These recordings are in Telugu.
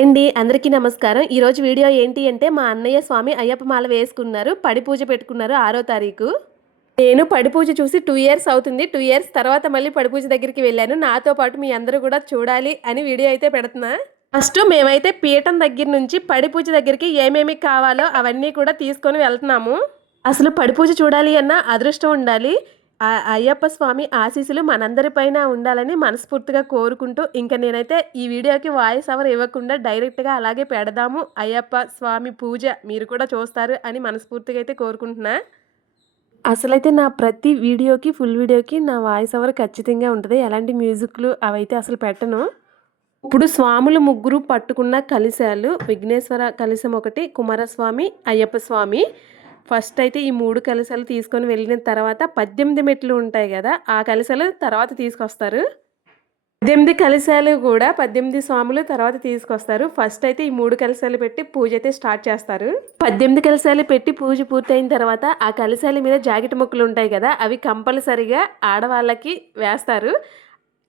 అండి అందరికీ నమస్కారం. ఈరోజు వీడియో ఏంటి అంటే మా అన్నయ్య స్వామి అయ్యప్ప మాల వేసుకున్నారు. పడి పూజ పెట్టుకున్నారు 6వ తారీఖు. నేను పడి పూజ చూసి 2 ఇయర్స్ అవుతుంది. 2 ఇయర్స్ తర్వాత మళ్ళీ పడి పూజ దగ్గరికి వెళ్ళాను. నాతో పాటు మీ అందరూ కూడా చూడాలి అని వీడియో అయితే పెడుతున్నా. ఫస్ట్ మేమైతే పీఠం దగ్గర నుంచి పడి పూజ దగ్గరికి ఏమేమి కావాలో అవన్నీ కూడా తీసుకొని వెళ్తున్నాము. అసలు పడి పూజ చూడాలి అన్న అదృష్టం ఉండాలి. అయ్యప్ప స్వామి ఆశీస్సులు మనందరిపైన ఉండాలని మనస్ఫూర్తిగా కోరుకుంటూ ఇంక నేనైతే ఈ వీడియోకి వాయిస్ ఓవర్ ఇవ్వకుండా డైరెక్ట్గా అలాగే పెడదాము. అయ్యప్ప స్వామి పూజ మీరు కూడా చూస్తారు అని మనస్ఫూర్తిగా అయితే కోరుకుంటున్నా. అసలైతే నా ప్రతి వీడియోకి ఫుల్ వీడియోకి నా వాయిస్ ఓవర్ ఖచ్చితంగా ఉంటుంది. ఎలాంటి మ్యూజిక్లు అవైతే అసలు పెట్టను. ఇప్పుడు స్వాములు ముగ్గురు పట్టుకున్న కలశాలు, విఘ్నేశ్వర కలశం ఒకటి, కుమారస్వామి, అయ్యప్ప స్వామి. ఫస్ట్ అయితే ఈ 3 కలశాలు తీసుకొని వెళ్ళిన తర్వాత 18 మెట్లు ఉంటాయి కదా, ఆ కలశాలు తర్వాత తీసుకొస్తారు. 18 కలశాలు కూడా 18 స్వాములు తర్వాత తీసుకొస్తారు. ఫస్ట్ అయితే ఈ 3 కలశాలు పెట్టి పూజ అయితే స్టార్ట్ చేస్తారు. 18 కలశాలు పెట్టి పూజ పూర్తయిన తర్వాత ఆ కలశాల మీద జాకెట్ ముక్కలు ఉంటాయి కదా, అవి కంపల్సరిగా ఆడవాళ్ళకి వేస్తారు.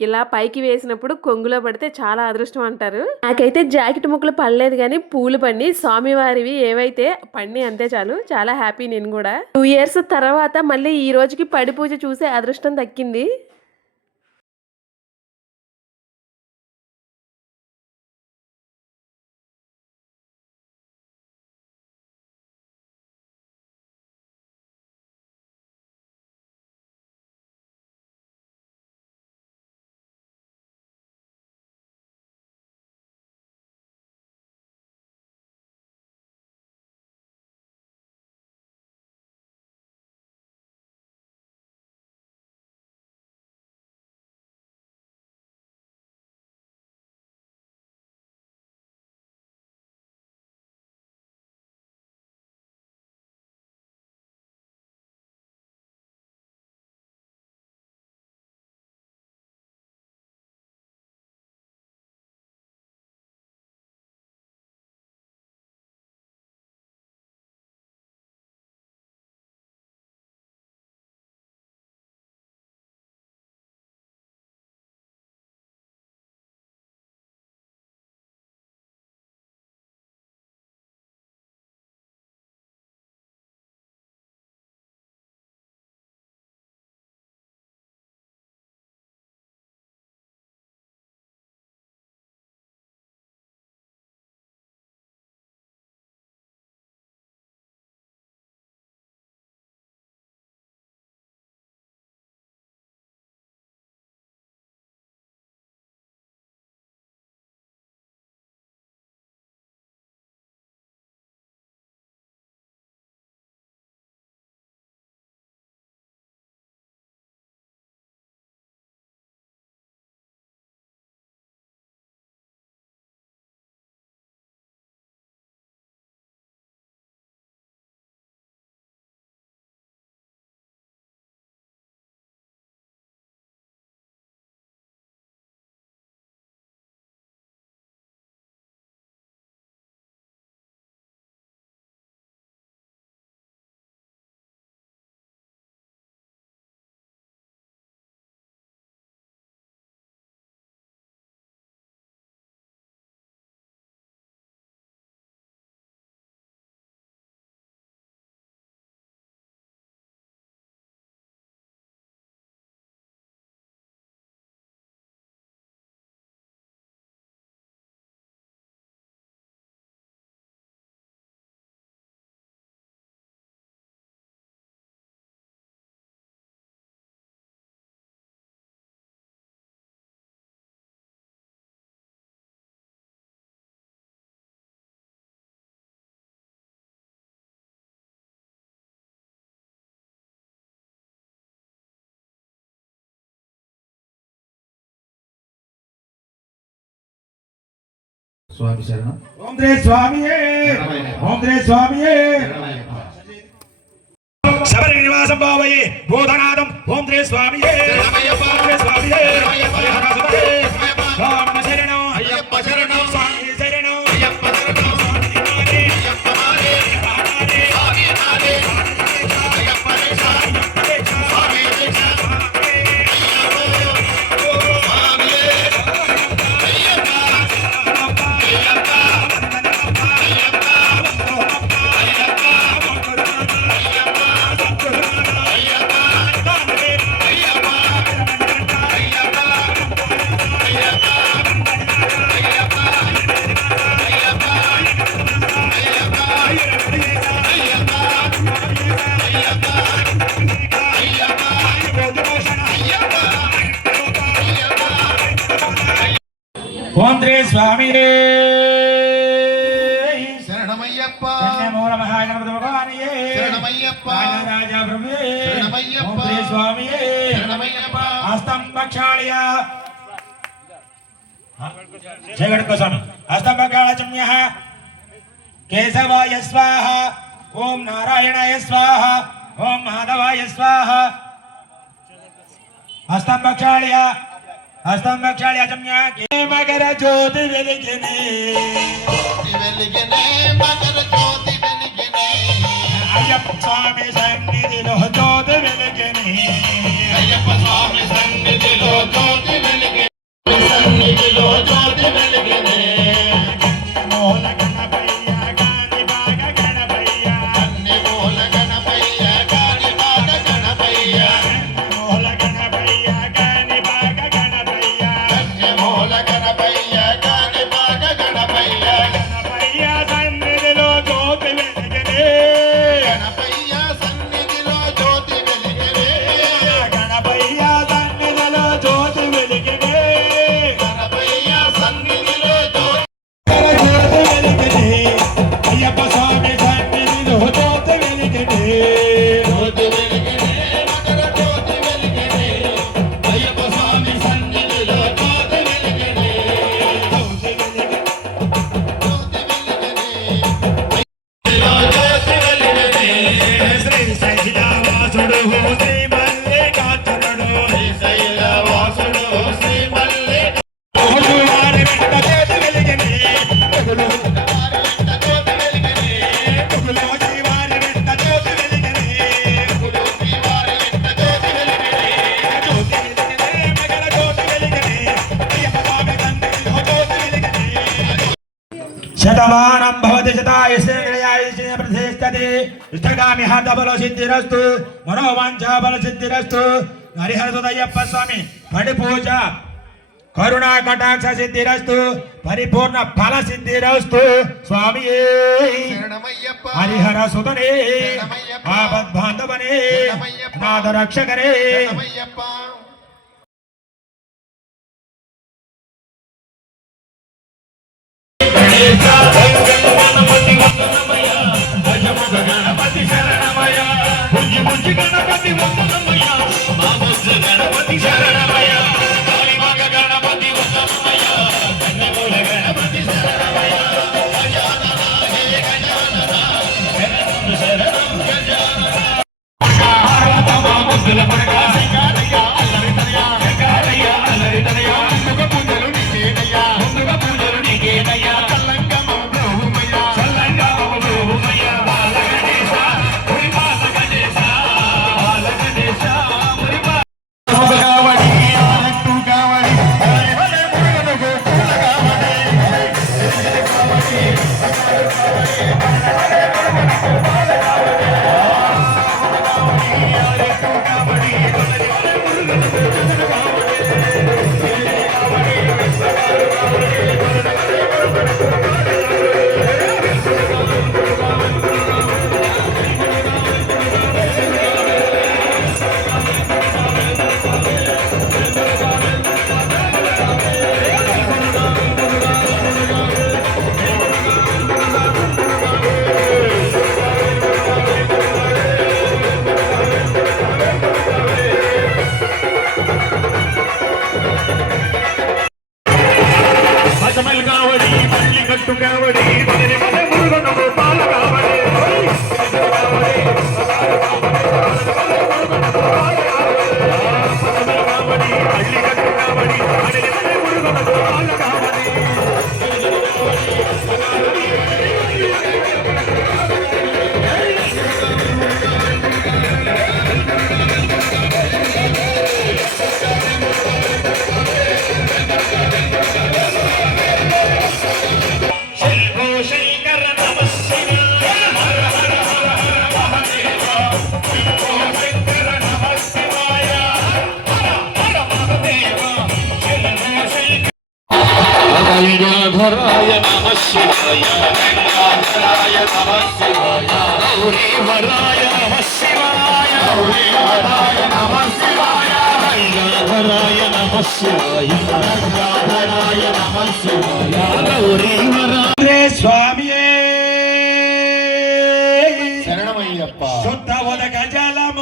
ఇలా పైకి వేసినప్పుడు కొంగులో పడితే చాలా అదృష్టం అంటారు. నాకైతే జాకెట్ ముక్కలు పడలేదు కానీ పూలు పండి స్వామివారివి ఏవైతే పండి అంతే చాలు. చాలా హ్యాపీ నేను కూడా. 2 ఇయర్స్ తర్వాత మళ్ళీ ఈ రోజుకి పడి పూజ చూసే అదృష్టం దక్కింది. स्वामी शरण ओम रे स्वामी ओम रे स्वामी शबरी निवास भावये बोधनादम ओम रे स्वामी ओम रे स्वामी राम शरण अय्यप्प शरण स्वामी शरण अय्यप्प शरण स्वामी ప్రభువే శరణమయ్యప్ప. ఓం శ్రీ స్వామియే శరణమయ్యప్ప. హస్తం ప్రక్షాళయ జగడ్కో స్వామి హస్తం ప్రక్షాళచమ్య కేశవాయ స్వాహ ఓం నారాయణాయ స్వాహ ఓం మాధవాయ స్వాహ హస్తం ప్రక్షాళయ చమ్య మకర జ్యోతి వెలిగినే వెలిగినే మకర జ్యోతి వెలిగినే అయ్యప్ప స్వామి సన్నిధిలో జ్యోతి వెలిగినే అయ్యప్ప స్వామి సన్నిధిలో జ్యోతి వెలిగినే సన్నిధిలో జ్యోతి వెలిగినే మూల గణపయ్య గాని బాగ గణపయ్య అన్ని మూల గణపయ్య గాని బాగ గణపయ్య మూల గణపయ్య గాని బాగ గణపయ్య అన్ని మూల గణపయ్య గాని బాగ గణపయ్య గణపయ్య సన్నిధిలో జ్యోతి వెలిగినే గణపయ్య సన్నిధిలో జ్యోతి వెలిగినే గణపయ్య సన్నిధిలో జ్యోతి వెలిగినే గణపయ్య సన్నిధిలో జ్యోతి అయ్యప్ప స్వామి సన్నిధిలో జ్యోతి వెలిగినే జ్యోతి వెలిగినే మకర జ్యోతి వెలిగినే అయ్యప్ప స్వామి సన్నిధిలో జ్యోతి వెలిగినే జ్యోతి వెలిగినే జ్యోతి వెలిగినే శ్రీ శైలవాసుడు శ్రీ మల్లికార్జునుడు శ్రీశైలవాసుడు శ్రీ మల్లి వారి వెంట జ్యోతి వెలిగినే వారి వెంట జ్యోతి వెలిగినే వారి వెంట జ్యోతి వెలిగినే కులూపి వారి వెంట జ్యోతి వెలిగినే జ్యోతి వెలిగినే మకర జ్యోతి వెలిగినే అయ్యప్ప స్వామి సన్నిధిలో జ్యోతి వెలిగినే శతమానం భవతి శతాయుష్యేంద్రియాయుష్య ప్రతిష్టతి ఇష్టగామి హర్దబల సిద్ధిరస్తు మనోవాంఛా బల సిద్ధిరస్తు హరిహరసుదయ్యప్ప స్వామి పడి పూజ కరుణా కటాక్ష సిద్ధిరస్తు పరిపూర్ణ ఫల సిద్ధిరస్తు స్వామి శరణమయ్యప్ప హరిహర సుతనే శరణమయ్యప్ప. ఆపద్బాంధవనే శరణమయ్యప్ప. నాద రక్షకనే శరణమయ్యప్ప గణపతి శరణమయ బుజ్జి బుజ్జి గణపతి వందనమయ మా బుజ్జి గణపతి శరణమయ కాళీమగ గణపతి వందనమయ కన్నమూల గణపతి శరణమయ గజానన హే గజానన శరణం శరణం గజానన మా బుజ్జుల పడగా సింగారయ్య అల్లరితనయ గంగారయ్య అల్లరితనయ ముందుగా పూజలు నీకేనయ్యా ముందుగా పూజలు నీకేనయ్యా చల్లంగమ బ్రహ్మయ్య చల్లంగమ బ్రహ్మయ్య బాలగణేశ మురి బాలగణేశ బాలగణేశ మురి కావడి ఆరట్టు కావడి హరివలే మురుగను గోకుల కావడి కావడి పచ్చమల్ కావడి పల్లి కట్టు కావడి మగని మగ మురుగను గోపాల కావడి పచ్చమల్ కావడి పల్లి కట్టు కావడి మగని మగ మురుగను గోపాల కావడి శంభో శంకర నమః శివాయ హర హర హర హర మహాదేవ శంభో శంకర నమః శివాయ హర హర మహాదేవ శంభో శంకర గంగాధరాయ నమః శివాయ గంగాధరాయ నమః శివాయ గౌరీ వరాయ నమః శివాయ గౌరీ వరాయ నమః శివాయ గంగాధరాయ నమః శివాయ గంగాధరాయ నమః శివాయ గౌరీ వరాయ స్వామియే శరణమయ్యప్ప శుద్ధ ఉదక జలము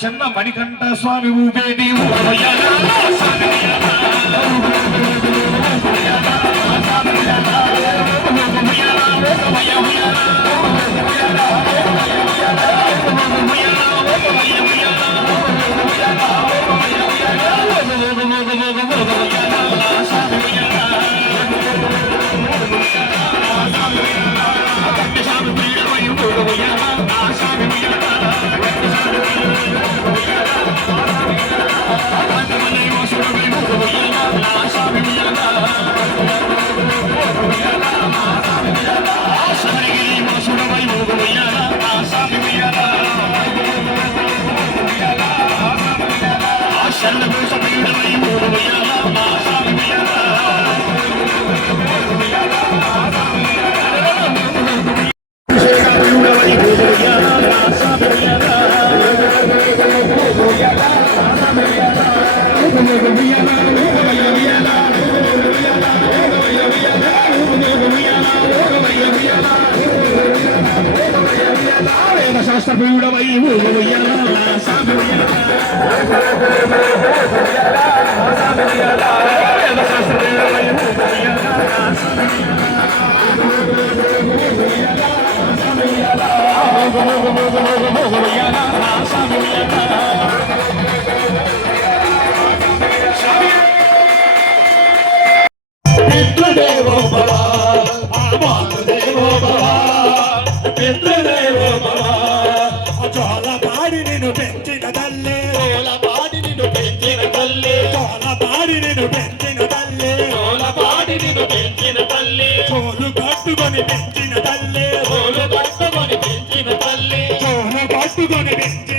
చిన్న మణికంఠ స్వామి ఊపేటి ఊగవయ్యాలా స్వామి ఉయ్యాలా. శాస్త్ర పీడమై ఊగవయ్యాలా స్వామి పితృదేవో భవ మాతృదేవో భవ పితృదేవో భవ జోలపాడి నిన్ను పెంచిన తల్లి జోలపాడి నిన్ను పెంచిన తల్లి జోలపాడి నిన్ను పెంచిన తల్లి జోలపాడి నిన్ను పెంచిన తల్లి చోలు కట్టుకొని పెంచిన తల్లి జోలు కట్టుకొని పెంచిన తల్లి చోలు కట్టుకొని పెంచిన